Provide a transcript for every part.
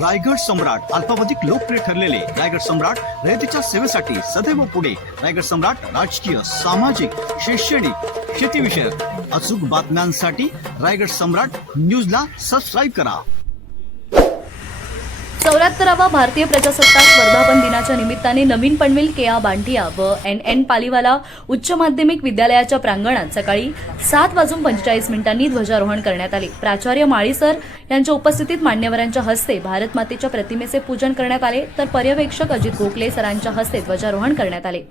रायगड सम्राट अल्पावधिक लोकप्रिय ठरलेले रायगड सम्राट रयतेच्या सेवेसाठी सदैव पुढे. रायगड सम्राट राजकीय सामाजिक शैक्षणिक शेतीविषयक अचूक बातम्यांसाठी रायगड सम्राट न्यूजला सबस्क्राईब करा. चौऱ्याहत्तरावा भारतीय प्रजासत्ताक वर्धापन दिनाच्या निमित्ताने नवीन पनवेल केआ बांटिया व एन एन पालिवाला उच्च माध्यमिक विद्यालयाच्या प्रांगणात सकाळी सात वाजून पंचेचाळीस मिनिटांनी ध्वजारोहण करण्यात आले. प्राचार्य माळी सर यांच्या उपस्थितीत मान्यवरांच्या हस्ते भारत मातेच्या प्रतिमेचे पूजन करण्यात आले तर पर्यवेक्षक अजित गोखले सरांच्या हस्ते ध्वजारोहण करण्यात आले.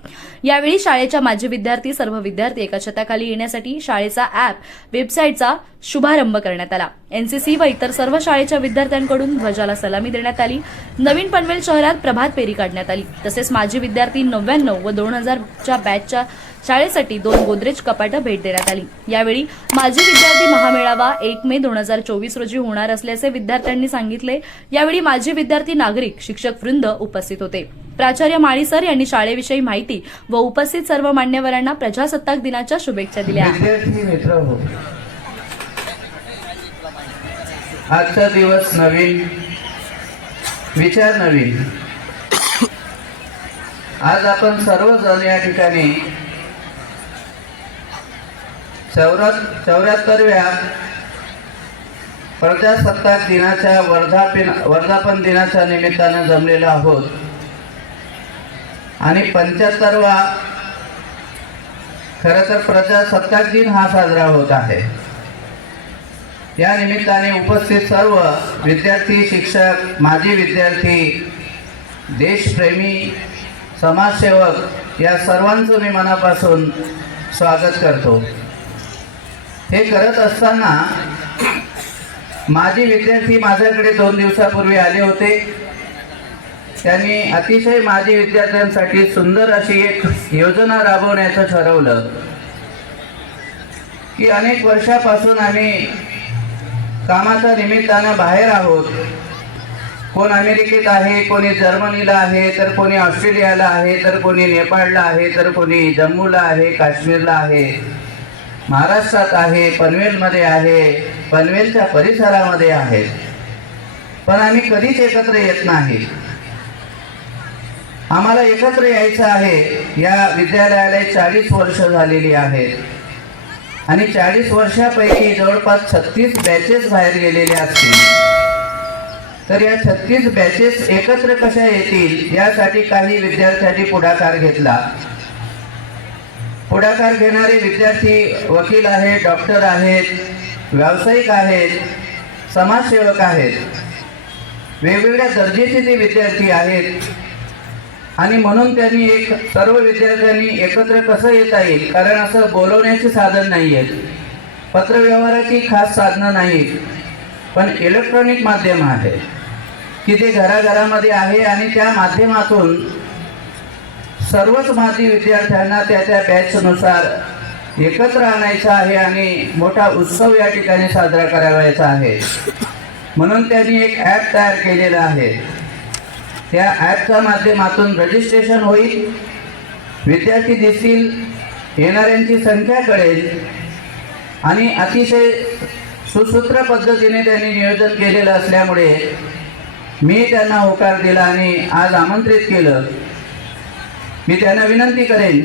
यावेळी शाळेच्या माजी विद्यार्थी सर्व विद्यार्थी एका छताखाली येण्यासाठी शाळेचा अॅप वेबसाईटचा शुभारंभ करण्यात आला. एनसीसी व इतर सर्व शाळेच्या विद्यार्थ्यांकडून ध्वजाला सलामी देण्यात आली. नवीन पनवेल शहरात प्रभात फेरी काढण्यात आली. तसेच माजी विद्यार्थी नव्याण्णव व दोन हजारच्या बॅचच्या शाळेसाठी दोन गोदरेज कपाटं भेट देण्यात आली. यावेळी माजी विद्यार्थी महामेळावा एक मे दोन हजार चोवीस रोजी होणार असल्याचे विद्यार्थ्यांनी सांगितले. यावेळी माजी विद्यार्थी नागरिक शिक्षक वृंद उपस्थित होते. प्राचार्य माळी सर यांनी शाळेविषयी माहिती व उपस्थित सर्व मान्यवरांना प्रजासत्ताक दिनाच्या शुभेच्छा दिल्या. हो. आजचा दिवस नवीन विचार नवीन. आज आपण सर्वजण या ठिकाणी चौऱ्याहत्तरव्या प्रजासत्ताक दिनाच्या वर्धापन वर्धापन दिनाच्या निमित्तानं जमलेलो आहोत. आणि पंच्याहत्तरवा खरं तर प्रजासत्ताक दिन हा साजरा होत आहे. या निमित्ताने उपस्थित सर्व विद्यार्थी शिक्षक माजी विद्यार्थी देशप्रेमी समाजसेवक या सर्वांचं मी मनापासून स्वागत करतो. हे करत असताना माजी विद्यार्थी माझ्याकडे दोन दिवसापूर्वी आले होते. त्यांनी अतिशय माजी विद्यार्थ्यांसाठी सुंदर अशी एक योजना राबवण्याचं ठरवलं. की अनेक वर्षापासून आम्ही कामाच्या निमित्तानं बाहेर आहोत. कोण अमेरिकेत आहे कोणी जर्मनीला आहे तर कोणी ऑस्ट्रेलियाला आहे तर कोणी नेपाळला आहे तर कोणी जम्मूला आहे काश्मीरला आहे महाराष्ट्रात आहे पनवेलमध्ये आहे. पनवेलच्या परिसरामध्ये आहेत. पण आम्ही कधीच एकत्र येत नाही. आम्हाला एकत्र यायचं आहे या विद्यालयाला चाळीस वर्ष झालेली आहेत. आणि चाळीस वर्षापैकी जवळपास छत्तीस बॅचेस बाहेर गेलेले असतील. तर या छत्तीस बॅचेस एकत्र कशा येतील यासाठी काही विद्यार्थ्यांनी पुढाकार घेतला. पुढाकार घेणारे विद्यार्थी वकील आहेत डॉक्टर आहेत व्यावसायिक आहेत समाजसेवक आहेत वेगवेगळ्या दर्जेचे ते विद्यार्थी आहेत. आणि म्हणून त्यांनी एक सर्व विद्यार्थ्यांनी एकत्र कसं येता येईल? कारण असं बोलवण्याचे साधन नाही आहेत पत्रव्यवहाराची खास साधनं नाहीत. पण इलेक्ट्रॉनिक माध्यम आहे. की ते घराघरामध्ये आहे आणि त्या माध्यमातून सर्वच माजी विद्यार्थ्यांना त्या त्या बॅचनुसार एकत्र आणायचं आहे आणि मोठा उत्सव या ठिकाणी साजरा करावायचा आहे. म्हणून त्यांनी एक ॲप तयार केलेला आहे. त्या ॲपच्या माध्यमातून रजिस्ट्रेशन होईल. विद्यार्थी दिसतील येणाऱ्यांची संख्या कळेल आणि अतिशय सुसूत्र पद्धतीने त्यांनी नियोजन केलेलं असल्यामुळे मी त्यांना होकार दिला आणि आज आमंत्रित केलं. मी त्यांना विनंती करेन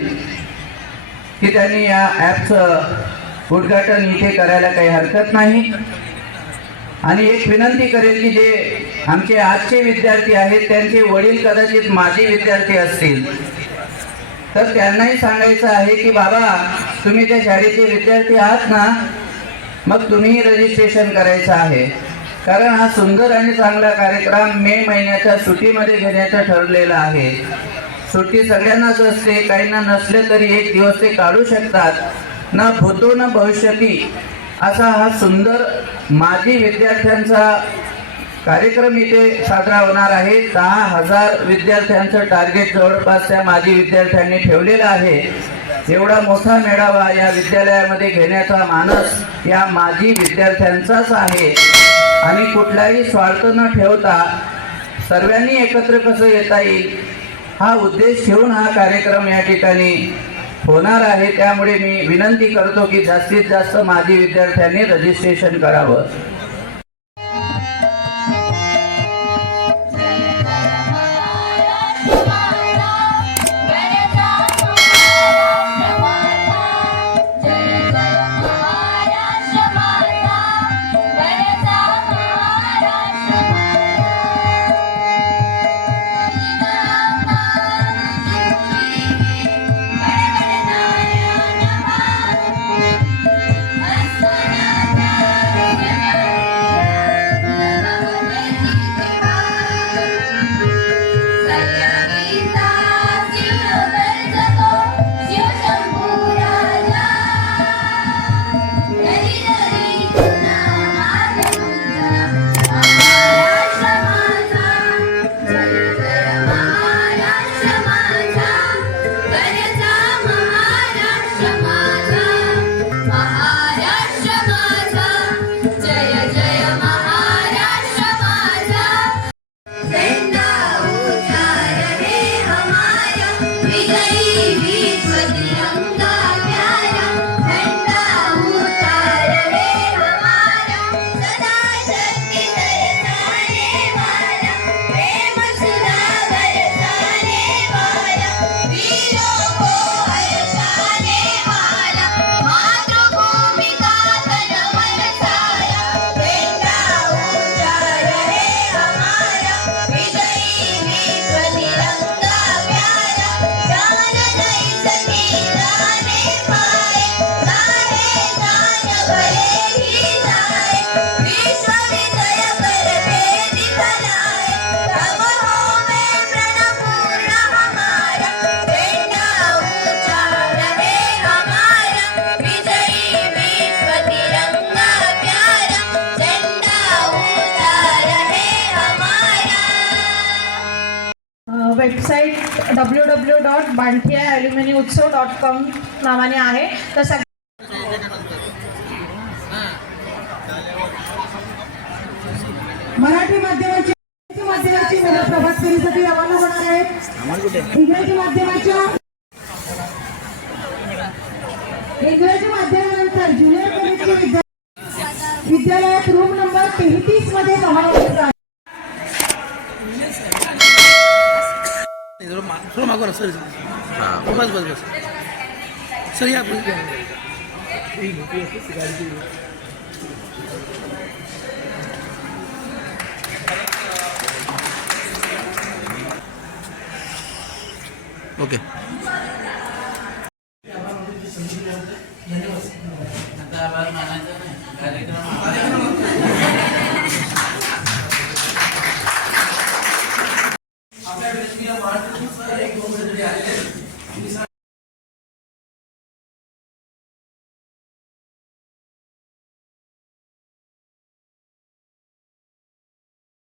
की त्यांनी या ॲपचं उद्घाटन इथे करायला काही हरकत नाही. आणि एक विनंती करेल की जे आमचे आजचे विद्यार्थी आहेत त्यांचे वडील कदाचित माजी विद्यार्थी असतील तर त्यांनाही सांगायचं आहे की बाबा तुम्ही त्या शाळेचे विद्यार्थी आहात ना मग तुम्हीही रजिस्ट्रेशन करायचं आहे. कारण हा सुंदर आणि चांगला कार्यक्रम मे महिन्याच्या सुट्टीमध्ये घेण्याचा ठरलेला आहे. सुट्टी सगळ्यांनाच असते काहींना नसले तरी एक दिवस ते काढू शकतात. ना भूतो न भविष्यती असा हा सुंदर माजी विद्यार्थ्यांचा कार्यक्रम इथे साजरा होणार आहे. दहा हजार विद्यार्थ्यांचं टार्गेट जवळपास त्या माजी विद्यार्थ्यांनी ठेवलेलं आहे. एवढा मोठा मेळावा या विद्यालयामध्ये घेण्याचा मानस या माजी विद्यार्थ्यांचाच आहे. आणि कुठलाही स्वार्थ न ठेवता सर्वांनी एकत्र कसं येता येईल हा उद्देश ठेवून हा कार्यक्रम या ठिकाणी होणार आहे. त्यामुळे मी विनंती करतो की जास्तीत जास्त माजी विद्यार्थ्यांनी रजिस्ट्रेशन करावं. Website W W dot Banthia alumni Utsav dot com नावाने आहे. तर सग मराठी माध्यमाची इंग्रजी माध्यमाची मुलं प्रभात फेरीसाठी रवाना होणार आहेत. इंग्रजी माध्यमाच्या थोडं मा- थोडं मागवा ना सर बस बस बस सर या पुढे या. ओके